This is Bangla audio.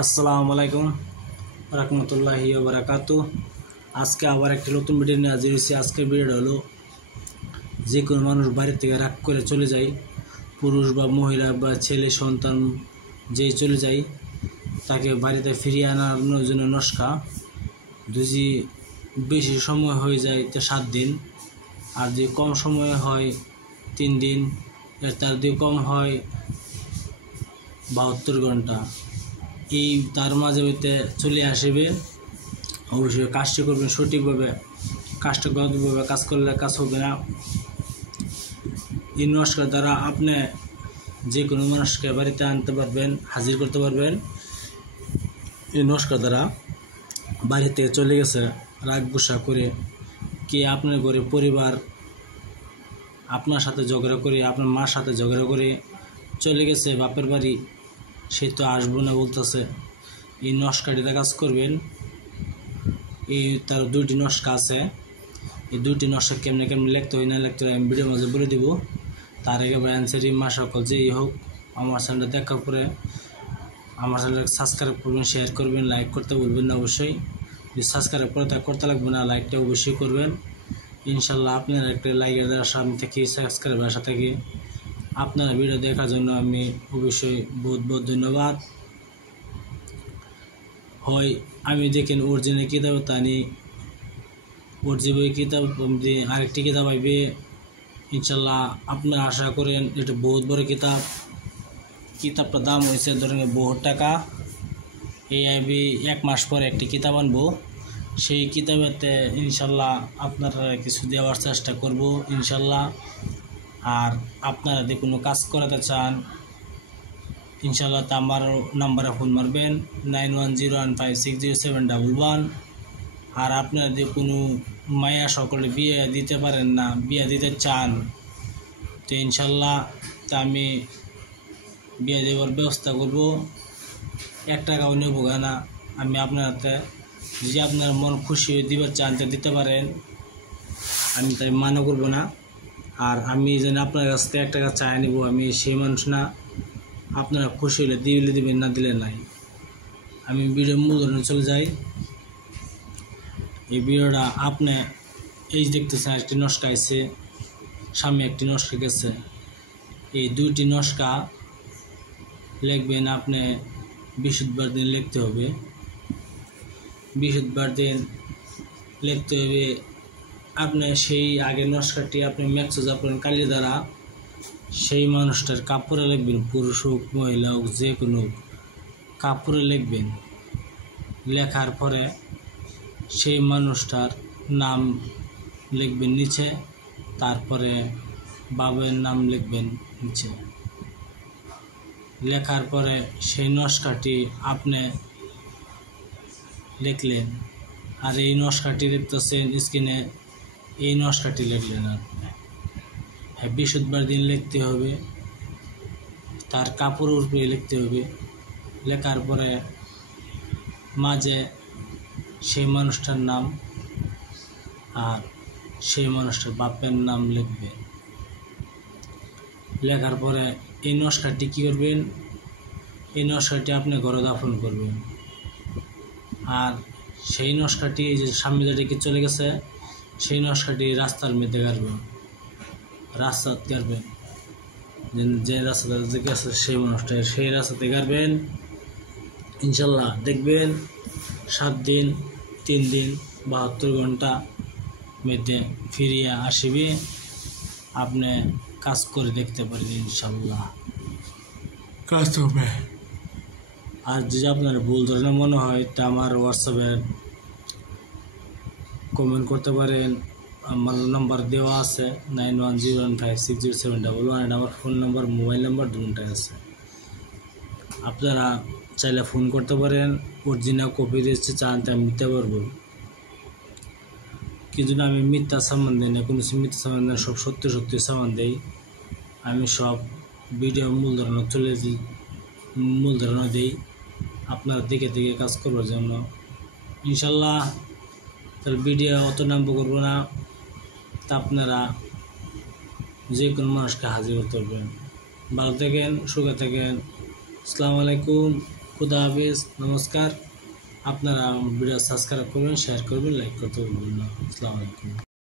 আসসালামু আলাইকুম রহমতুল্লাহি ওয়া বারাকাতু। আজকে আবার একটি নতুন ভিডিও নিয়ে হাজির হয়েছি। আজকের ভিডিওটা হলো, যে কোনো মানুষ বাড়ি থেকে রাগ করে চলে যায়, পুরুষ বা মহিলা বা ছেলে সন্তান যেই চলে যায়, তাকে বাড়িতে ফিরিয়ে আনার জন্য নস্কা। যদি বেশি সময় হয়ে যায় তো 7 দিন, আর যদি কম সময় হয় 3 দিন, তার যদি কম হয় 72 ঘন্টা। এই তার মাঝে হইতে চলে আসবে। অবশ্যই কাজটি করবেন সঠিকভাবে, কাজটা গতভাবে কাজ করলে কাজ হবে না। এই নস্কার দ্বারা আপনি যে কোনো মানুষকে বাড়িতে আনতে পারবেন, হাজির করতে পারবেন। এই নস্কার দ্বারা বাড়িতে চলে গেছে রাগ গুসা করে, কি আপনার ঘরে পরিবার আপনার সাথে ঝগড়া করে, আপনার মার সাথে ঝগড়া করে চলে গেছে বাপের বাড়ি, সে তো আসবো না বলতেছে। এই নস্কাটিতে কাজ করবেন। এই তার 2টি নস্কা আছে। এই 2টি নস্কা কেমনে কেমনে লিখতে হয় না লিখতে হয় আমি ভিডিওর মাঝে বলে দিব। তার আগে ব্যান্সারি মা সকল যেই হোক, আমার চ্যানেলটা দেখার পরে আমার চ্যানেলটা সাবস্ক্রাইব করবেন, শেয়ার করবেন, লাইক করতে বলবেন না। অবশ্যই যদি সাবস্ক্রাইব করতে লাগবে না, লাইকটা অবশ্যই করবেন। ইনশাল্লাহ আপনার একটা লাইকের আশা আমি থাকি, সাবস্ক্রাইবের আশা থাকি। আপনারা ভিডিও দেখার জন্য আমি অবশ্যই বহুত বহুত ধন্যবাদ। হয় আমি দেখেন অরিজিনাল কিতাব তানি, অরিজিনাল কিতাব আরেকটি কিতাব আইবে ইনশাল্লাহ। আপনারা আশা করেন এটা বহুত বড় কিতাব। কিতাবটার দাম হয়েছে ধরেন বহুত টাকা। এই আইবি 1 মাস পরে একটি কিতাব আনবো। সেই কিতাবেতে ইনশাল্লাহ আপনারা কিছু দেওয়ার চেষ্টা করব ইনশাল্লাহ। আর আপনারা যদি কোনো কাজ করাতে চান ইনশাল্লাহ তা আমার নাম্বারে ফোন মারবেন 9101560711। আর আপনারা যদি কোনো মায়া সকলে বিয়ে দিতে পারেন না, বিয়ে দিতে চান, তো ইনশাল্লাহ তা আমি বিয়ে দেওয়ার ব্যবস্থা করব। 1 টাকাও নেব না আমি আপনার হাতে। যদি আপনার মন খুশি হয়ে দিতে চান তো দিতে পারেন, আমি তাই মানা করব না। আর আমি যেন আপনার কাছ থেকে 1 টাকা চাই নেব, আমি সেই মানুষ না। আপনারা খুশি হলে দিলে দিবেন, না দিলে নাই। আমি ভিডিওর মূল ধরনে চলে যাই। এই ভিডিওটা আপনি এই দেখতেছেন একটি নস্কা আছে, সামনে একটি নস্কা গেছে। এই 2টি নস্কা লিখবেন আপনি। বৃহস্পতিবার দিন লিখতে হবে, বৃহস্পতিবার দিন লিখতে হবে। আপনি সেই আগের নস্কাটি আপনি ম্যাক্সো যাপন কালি দ্বারা সেই মানুষটার কাপড়ে লিখবেন, পুরুষ হোক মহিলা হোক যে কোনো কাপড়ে লিখবেন। লেখার পরে সেই মানুষটার নাম লিখবেন নিচে, তারপরে বাবার নাম লিখবেন নিচে। লেখার পরে সেই নস্কাটি আপনি লিখলেন। আর এই নস্কাটি লিখতেছেন স্ক্রিনে, এই নস্কাটি লিখলেন আপনি। হ্যাঁ, বৃহস্পতিবার দিন লিখতে হবে, তার কাপড়ের উপরে লিখতে হবে। লেখার পরে মাঝে সেই মানুষটার নাম আর সেই মানুষটার বাপের নাম লিখবে। লেখার পরে এই নস্কাটি কী করবেন, এই নস্কাটি আপনি ঘরে দাফন করবেন। আর সেই নস্কাটি যে সামনে যেটিকে চলে গেছে সেই নস্কাটি রাস্তার মধ্যে গাড়বেন, রাস্তাতে গাড়বেন। যে রাস্তাতে গেছে সেই মানুষটা সেই রাস্তাতে গাড়বেন। ইনশাল্লাহ দেখবেন 7 দিন 3 দিন 72 ঘন্টা মধ্যে ফিরিয়ে আসবে। আপনি কাজ করে দেখতে পারেন, ইনশাল্লাহ কাজ হবে। আর যদি আপনার ভুল ধরনের মনে হয় তা আমার হোয়াটসঅ্যাপে কমেন্ট করতে পারেন। আমার নাম্বার দেওয়া আছে 9101560711। আমার ফোন নাম্বার, মোবাইল নাম্বার দুটোই আছে। আপনারা চাইলে ফোন করতে পারেন। অরিজিনাল কপি দিতে চান তা আমি দিতে পারবো, কিন্তু আমি মিথ্যা সামান দিই না, কোনো মিথ্যা সামান দেয়, সব সত্য সত্য সামান দেই। আমি সব ভিডিও মূল ধারণা মূল ধারণা দিই আপনারা দেখে দেখে কাজ করবার জন্য ইনশাল্লাহ। তার ভিডিও অত নাম্ব করবো না, তা আপনারা যে কোনো মানুষকে হাজির করতে পারবেন। ভালো থাকেন, সুখে থাকেন। আসসালামু আলাইকুম। খুদা হাফেজ, নমস্কার। আপনারা ভিডিও সাবস্ক্রাইব করবেন, শেয়ার করবেন, লাইক করতে ভুলবেন না। আসসালামু আলাইকুম।